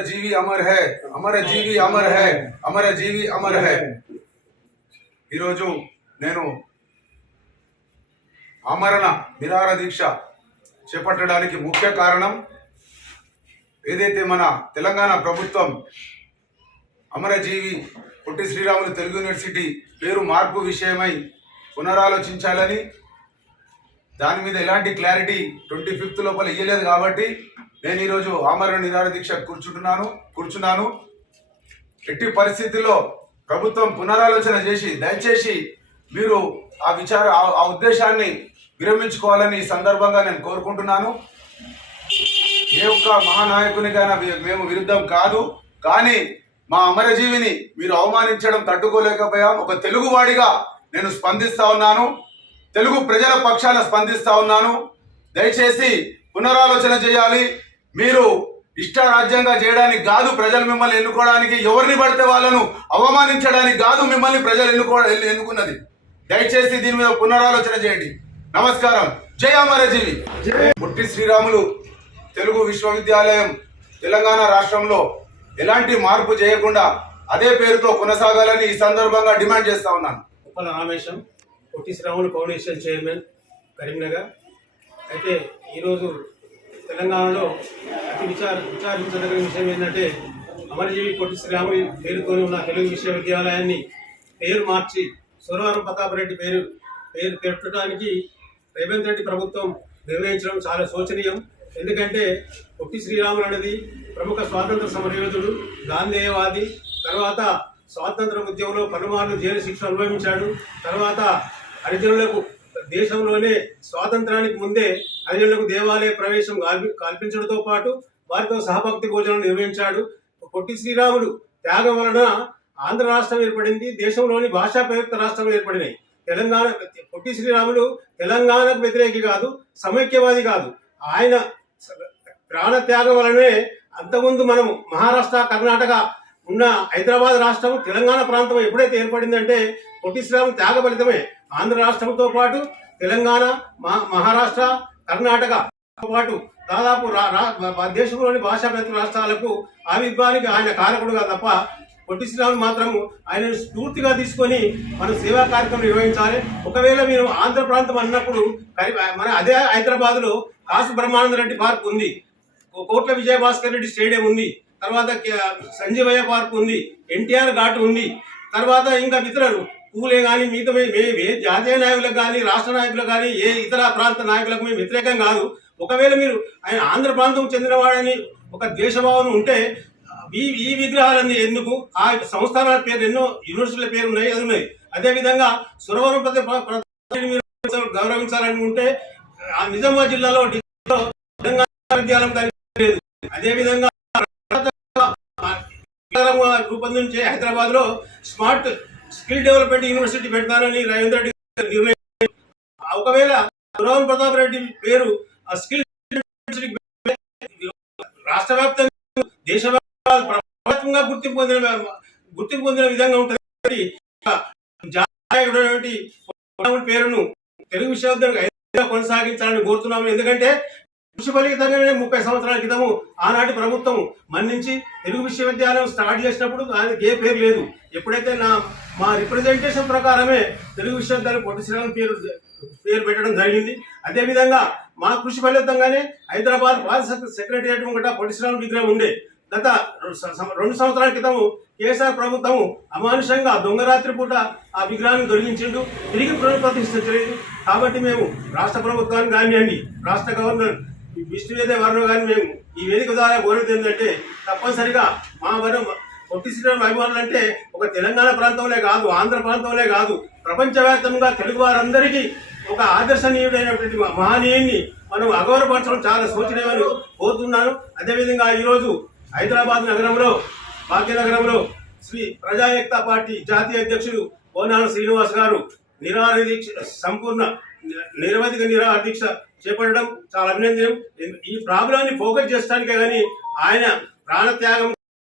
జీవి అమర్ హై అమర జీవి అమర్ హై అమర జీవి అమర్ హై ఈరోజు నేను ఆమరణ నిరార దీక్ష చేపట్టడానికి ముఖ్య కారణం ఏదైతే మన తెలంగాణ ప్రభుత్వం అమరజీవి పొట్టి శ్రీరాములు తెలుగు యూనివర్సిటీ పేరు మార్పు విషయమై పునరాలోచించాలని దాని మీద ఎలాంటి క్లారిటీ ట్వంటీ ఫిఫ్త్ లోపల ఇవ్వలేదు కాబట్టి నేను ఈరోజు ఆమరణ నిరాహార దీక్ష కూర్చుంటున్నాను కూర్చున్నాను. ఎట్టి పరిస్థితుల్లో ప్రభుత్వం పునరాలోచన చేసి దయచేసి మీరు ఆ విచార ఆ- ఉద్దేశాన్ని విరమించుకోవాలని ఈ సందర్భంగా నేను కోరుకుంటున్నాను. ఏ ఒక్క మహానాయకునికైనా మేము విరుద్ధం కాదు. కానీ మా అమరజీవిని మీరు అవమానించడం తట్టుకోలేకపోయాం. ఒక తెలుగువాడిగా నేను స్పందిస్తా ఉన్నాను. తెలుగు ప్రజల పక్షాన స్పందిస్తా ఉన్నాను. దయచేసి పునరాలోచన చేయాలి. మీరు ఇష్టారాజ్యంగా చేయడానికి కాదు ప్రజలు మిమ్మల్ని ఎన్నుకోవడానికి ఎవరిని పడితే వాళ్ళను అవమానించడానికి కాదు మిమ్మల్ని ప్రజలు ఎన్నుకో ఎన్నుకున్నది. దయచేసి దీని మీద పునరాలోచన చేయండి. నమస్కారం. జై అమరజీవి పుట్టి శ్రీరాములు తెలుగు విశ్వవిద్యాలయం తెలంగాణ రాష్ట్రంలో ఎలాంటి మార్పు చేయకుండా అదే పేరుతో కొనసాగాలని ఈ సందర్భంగా డిమాండ్ చేస్తా ఉన్నాను. Uppala Ramesham Potti Sriramulu foundation chairman Karimnagar. అయితే ఈరోజు తెలంగాణలో అతి విచార విచారించదగిన విషయం ఏంటంటే అమరజీవి పొట్టి శ్రీరాముడి పేరుతోని ఉన్న తెలుగు విశ్వవిద్యాలయాన్ని పేరు మార్చి సురవరం ప్రతాప్ రెడ్డి పేరు పేరు పెట్టడానికి రేవంత్ రెడ్డి ప్రభుత్వం నిర్ణయించడం చాలా శోచనీయం. ఎందుకంటే పొట్టి శ్రీరాములు అనేది ప్రముఖ స్వాతంత్ర సమరయోధుడు గాంధేయవాది తర్వాత స్వాతంత్ర ఉద్యమంలో పలుమార్లు జైలు శిక్ష అనుభవించాడు తర్వాత హరిజనులకు దేశంలోనే స్వాతంత్రానికి ముందే హరిజనులకు దేవాలయ ప్రవేశం కల్పించడంతో పాటు వారితో సహభక్తి భోజనం నిర్వహించాడు. పొట్టి శ్రీరాములు. త్యాగం వలన ఆంధ్ర రాష్ట్రం ఏర్పడింది దేశంలోని భాషా ప్రయుక్త రాష్ట్రాలు ఏర్పడినాయి. తెలంగాణ పొట్టి శ్రీరాములు తెలంగాణకు వ్యతిరేకి కాదు సమైక్యవాది కాదు. ఆయన ప్రాణ త్యాగం వలనే అంతకుముందు మనం మహారాష్ట్ర కర్ణాటక ఉన్న హైదరాబాద్ రాష్ట్రం తెలంగాణ ప్రాంతం ఎప్పుడైతే ఏర్పడిందంటే పొట్టి శ్రీరాములు త్యాగ ఫలితమే. ఆంధ్ర రాష్ట్రంతో పాటు తెలంగాణ మహా- మహారాష్ట్ర కర్ణాటక పాటు దాదాపు రా- రా- దేశంలోని భాషా ప్రతి రాష్ట్రాలకు ఆవిర్భావానికి ఆయన కారకుడుగా తప్ప పొట్టి శ్రీరాములు మాత్రం ఆయన స్ఫూర్తిగా తీసుకొని మనం సేవా కార్యక్రమం నిర్వహించాలి. ఒకవేళ మీరు ఆంధ్ర ప్రాంతం అన్నప్పుడు మన అదే హైదరాబాద్లో కాసు బ్రహ్మానంద రెడ్డి పార్క్ ఉంది. కోట్ల విజయభాస్కర్ రెడ్డి స్టేడియం ఉంది. తర్వాత సంజీవయ్య పార్క్ ఉంది ఎన్టీఆర్ ఘాట్ ఉంది. తర్వాత ఇంకా ఇతరులు పూలే కానీ మిగతా మేము ఏ జాతీయ నాయకులకు కానీ రాష్ట్ర నాయకులకు కానీ ఏ ఇతర ప్రాంత నాయకులకు మేము వ్యతిరేకం కాదు. ఒకవేళ మీరు ఆయన ఆంధ్ర ప్రాంతం చెందినవాడని ఒక దేశభావన ఉంటే ఈ ఈ విగ్రహాలన్నీ ఎందుకు? ఆ సంస్థానాల పేరు ఎన్నో యూనివర్సిటీల పేరు ఉన్నాయి అది ఉన్నాయి. అదేవిధంగా సురవరం ప్రతి మీరు గౌరవించాలని ఉంటే ఆ నిజామాబాద్ జిల్లాలో తెలంగాణ విద్యాలయం దానికి లేదు. అదేవిధంగా రూపొందించే హైదరాబాద్లో స్మార్ట్ స్కిల్ డెవలప్మెంట్ యూనివర్సిటీ పెడతానని రవీంద్ర రెడ్డి నిర్ణయం ఒకవేళ గురవం ప్రతాప్ రెడ్డి పేరు ఆ స్కిల్ రాష్ట్ర వ్యాప్తంగా దేశవ్యాప్తంగా గుర్తింపు పొందిన గుర్తింపు పొందిన విధంగా ఉంటుంది. పేరును తెలుగు విశ్వవిద్యాలయం కొనసాగించాలని కోరుతున్నాము. ఎందుకంటే కృషి ఫలితంగానే ముప్పై సంవత్సరాల క్రితము. ఆనాటి ప్రభుత్వం మన్నించి తెలుగు విశ్వవిద్యాలయం స్టార్ట్ చేసినప్పుడు దానికి ఏ పేరు లేదు. ఎప్పుడైతే నా మా రిప్రజెంటేషన్ ప్రకారమే తెలుగు విశ్వవిద్యాలయం పొట్టి శ్రీరామ్ పేరు పేరు పెట్టడం జరిగింది. అదేవిధంగా మా కృషి ఫలితంగానే హైదరాబాద్ భారత సెక్రటరియట్ ముంగట పొట్టి శ్రీరామ్ విగ్రహం ఉండే. గత రెండు రెండు సంవత్సరాల క్రితము కేసీఆర్ ప్రభుత్వము అమానుషంగా దొంగరాత్రి పూట ఆ విగ్రహాన్ని దొరికించిండు తిరిగి పునఃప్రతిష్ఠించలేదు కాబట్టి మేము రాష్ట్ర ప్రభుత్వాన్ని కానివ్వండి రాష్ట్ర గవర్నర్ విష్ణువేద వరణం కానీ మేము ఈ వేదిక ద్వారా కోరేది ఏంటంటే తప్పనిసరిగా మా వరం పొట్టి శ్రీరామ్ అభిమానులు అంటే ఒక తెలంగాణ ప్రాంతంలో కాదు ఆంధ్ర ప్రాంతంలో కాదు ప్రపంచవ్యాప్తంగా తెలుగు వారందరికీ ఒక ఆదర్శనీయుడైనటువంటి మహనీయుని మనం అగౌరవపరచడం చాలా శోచనీయమని కోరుతున్నాను. అదేవిధంగా ఈరోజు హైదరాబాద్ నగరంలో భాగ్యనగరంలో శ్రీ ప్రజాయక్త పార్టీ జాతీయ అధ్యక్షుడు కోనాల శ్రీనివాస్ గారు నిరాహార దీక్ష సంపూర్ణ నిరవధిక నిరాహార దీక్ష చేపట్టడం చాలా అభినందనం ఈ ప్రాబ్లమ్ని ఫోకస్ చేస్తానికే కానీ ఆయన ప్రాణత్యాగం